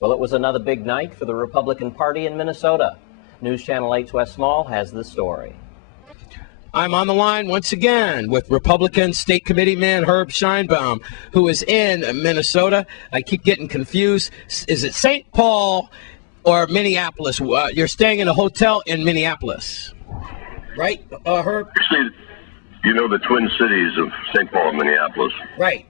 Well, it was another big night for the Republican Party in Minnesota. News Channel 8's Wes Small has the story. I'm on the line once again with Republican State Committee man Herb Scheinbaum, who is in Minnesota. I keep getting confused. Is it St. Paul or Minneapolis? You're staying in a hotel in Minneapolis, right, Herb? Actually, you know the Twin Cities of St. Paul and Minneapolis. Right.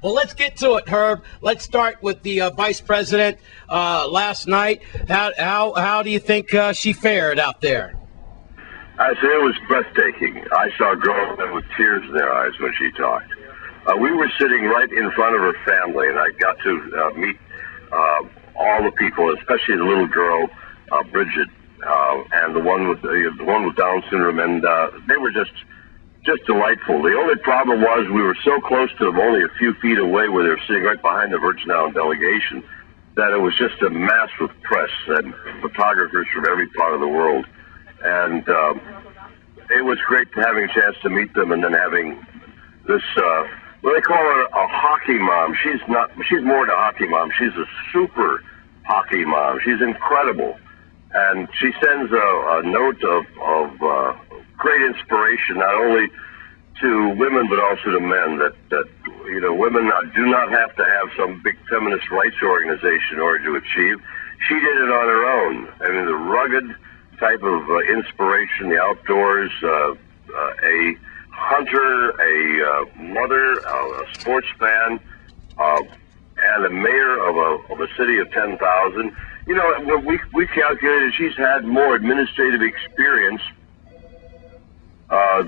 Well, let's get to it, Herb. Let's start with the vice president last night. How do you think she fared out there? I say it was breathtaking. I saw grown men with tears in their eyes when she talked. We were sitting right in front of her family, and I got to meet all the people, especially the little girl, Bridget, and the one with Down syndrome, and they were just delightful. The only problem was we were so close to them, only a few feet away, where they were sitting right behind the Virgin Island delegation, that it was just a mass with press and photographers from every part of the world. And it was great having a chance to meet them, and then having this, well, they call her a hockey mom. She's more than a hockey mom. She's a super hockey mom. She's incredible. And she sends a note of great inspiration, not only to women but also to men, that you know, women do not have to have some big feminist rights organization in order to achieve. She did it on her own. I mean, the rugged type of inspiration, the outdoors, a hunter, a mother, a sports fan, and a mayor of a city of 10,000. You know, we calculated she's had more administrative experience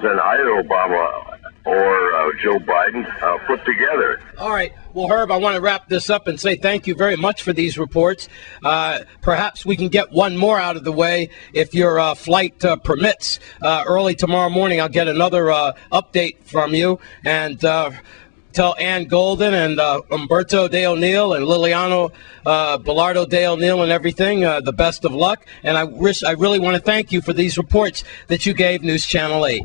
than either Obama or Joe Biden put together. All right. Well, Herb, I want to wrap this up and say thank you very much for these reports. Perhaps we can get one more out of the way if your flight permits. Early tomorrow morning, I'll get another update from you, and tell Ann Golden and Umberto De O'Neill and Liliano Bilardo De O'Neill and everything the best of luck. And I really want to thank you for these reports that you gave News Channel 8.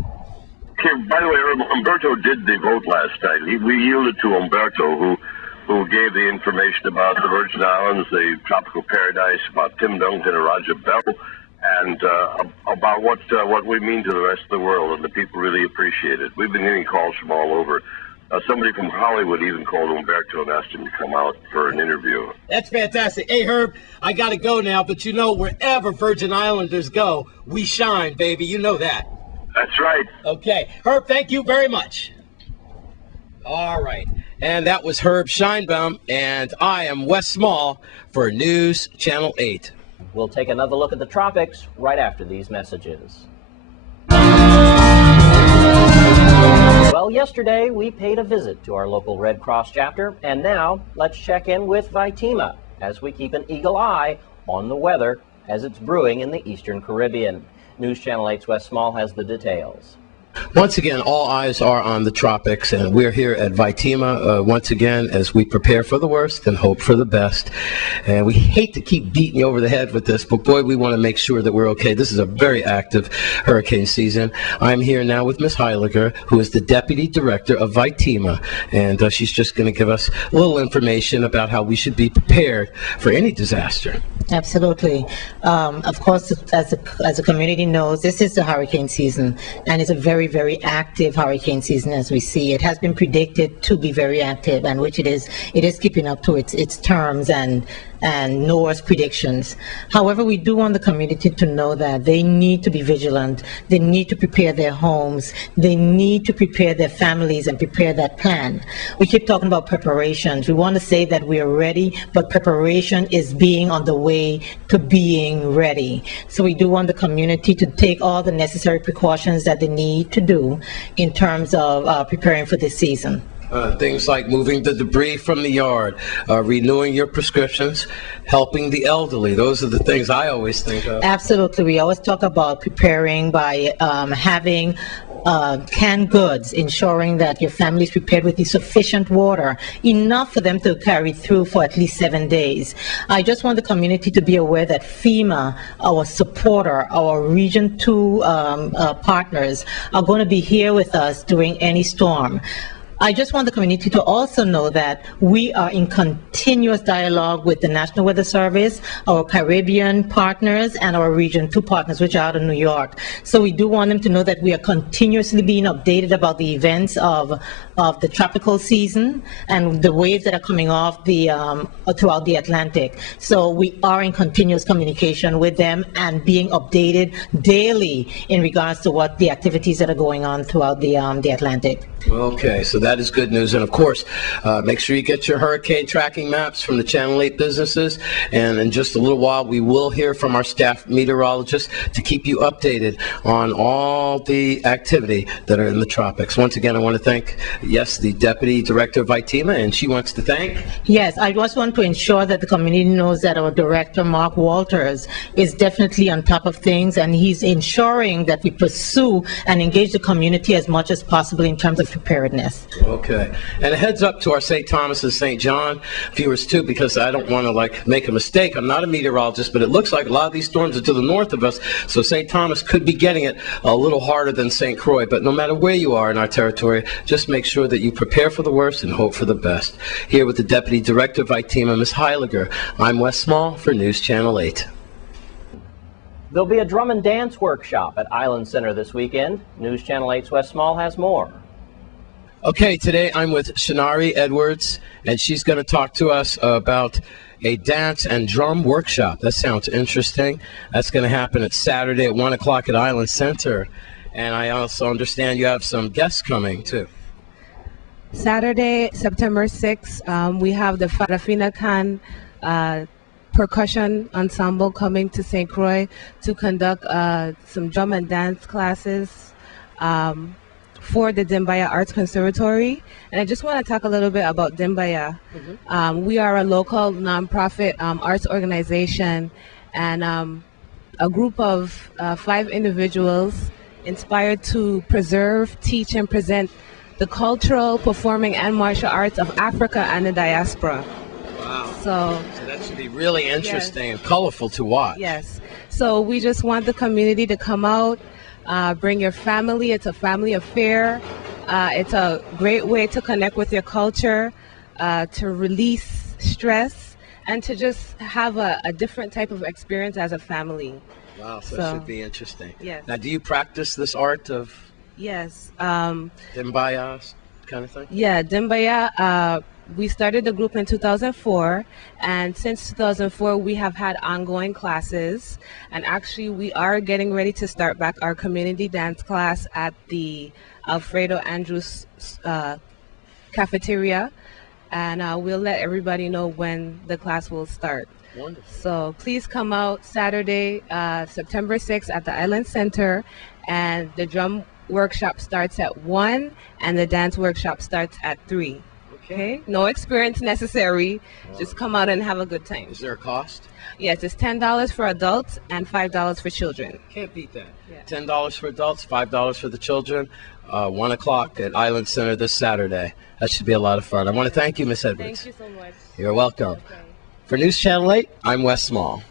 Okay, by the way, Umberto did the vote last night. We yielded to Umberto, who gave the information about the Virgin Islands, the tropical paradise, about Tim Duncan and Roger Bell, and about what we mean to the rest of the world, and the people really appreciate it. We've been getting calls from all over. Somebody from Hollywood even called Umberto and asked him to come out for an interview. That's fantastic. Hey, Herb, I got to go now, but you know, wherever Virgin Islanders go, we shine, baby. You know that. That's right. Okay. Herb, thank you very much. All right. And that was Herb Scheinbaum, and I am Wes Small for News Channel 8. We'll take another look at the tropics right after these messages. Well, yesterday we paid a visit to our local Red Cross chapter, and now let's check in with VITEMA as we keep an eagle eye on the weather as it's brewing in the Eastern Caribbean. News Channel 8's Wes Small has the details. Once again, all eyes are on the tropics, and we're here at VITEMA once again as we prepare for the worst and hope for the best. And we hate to keep beating you over the head with this, but boy, we want to make sure that we're okay. This is a very active hurricane season. I'm here now with Ms. Heiliger, who is the Deputy Director of VITEMA, and she's just going to give us a little information about how we should be prepared for any disaster. Absolutely. Of course, as the community knows, this is the hurricane season, and it's a very, very active hurricane season as we see. It has been predicted to be very active, and which it is keeping up to its terms and NOAA's predictions. However, we do want the community to know that they need to be vigilant. They need to prepare their homes. They need to prepare their families and prepare that plan. We keep talking about preparations. We want to say that we are ready, but preparation is being on the way to being ready. So we do want the community to take all the necessary precautions that they need to do in terms of preparing for this season. Things like moving the debris from the yard, renewing your prescriptions, helping the elderly. Those are the things I always think of. Absolutely. We always talk about preparing by having canned goods, ensuring that your family is prepared with sufficient water, enough for them to carry through for at least 7 days. I just want the community to be aware that FEMA, our supporter, our Region 2 partners, are going to be here with us during any storm. I just want the community to also know that we are in continuous dialogue with the National Weather Service, our Caribbean partners, and our Region 2 partners, which are out of New York. So we do want them to know that we are continuously being updated about the events of the tropical season and the waves that are coming off throughout the Atlantic. So we are in continuous communication with them and being updated daily in regards to what the activities that are going on throughout the Atlantic. Okay, so that is good news. And of course, make sure you get your hurricane tracking maps from the Channel 8 businesses. And in just a little while, we will hear from our staff meteorologists to keep you updated on all the activity that are in the tropics. Once again, I want to thank, yes, the Deputy Director of VITEMA, and she wants to thank. Yes, I just want to ensure that the community knows that our Director, Mark Walters, is definitely on top of things, and he's ensuring that we pursue and engage the community as much as possible in terms of preparedness. Okay. And a heads up to our St. Thomas and St. John viewers too, because I don't want to make a mistake. I'm not a meteorologist, but it looks like a lot of these storms are to the north of us, so St. Thomas could be getting it a little harder than St. Croix. But no matter where you are in our territory, just make sure that you prepare for the worst and hope for the best. Here with the Deputy Director of VITEMA, Ms. Heiliger, I'm Wes Small for News Channel 8. There'll be a drum and dance workshop at Island Center this weekend. News Channel 8's Wes Small has more. Okay, today I'm with Shanari Edwards, and she's going to talk to us about a dance and drum workshop. That sounds interesting. That's going to happen at Saturday at 1 o'clock at Island Center. And I also understand you have some guests coming, too. Saturday, September 6th, we have the Farafina Khan percussion ensemble coming to St. Croix to conduct some drum and dance classes for the Dimbaya Arts Conservatory. And I just want to talk a little bit about Dimbaya. We are a local nonprofit arts organization, and a group of 5 individuals inspired to preserve, teach, and present the cultural, performing, and martial arts of Africa and the diaspora. Wow. So that should be really interesting and colorful to watch. Yes. So we just want the community to come out, bring your family. It's a family affair. It's a great way to connect with your culture, to release stress, and to just have a different type of experience as a family. Wow, so that should be interesting. Yes. Now, do you practice this art of Yes. Dimbaya kind of thing? Yeah, Dimbaya. We started the group in 2004, and since 2004 we have had ongoing classes, and actually we are getting ready to start back our community dance class at the Alfredo Andrews cafeteria, and we'll let everybody know when the class will start. Wonderful. So please come out Saturday, September 6th at the Island Center, and the drum workshop starts at 1 and the dance workshop starts at 3. Okay, no experience necessary. Just come out and have a good time. Is there a cost? Yes, it's $10 for adults and $5 for children. Can't beat that. Yeah. $10 for adults, $5 for the children. 1 o'clock at Island Center this Saturday. That should be a lot of fun. I want to thank you, Ms. Edwards. Thank you so much. You're welcome. Okay. For News Channel 8, I'm Wes Small.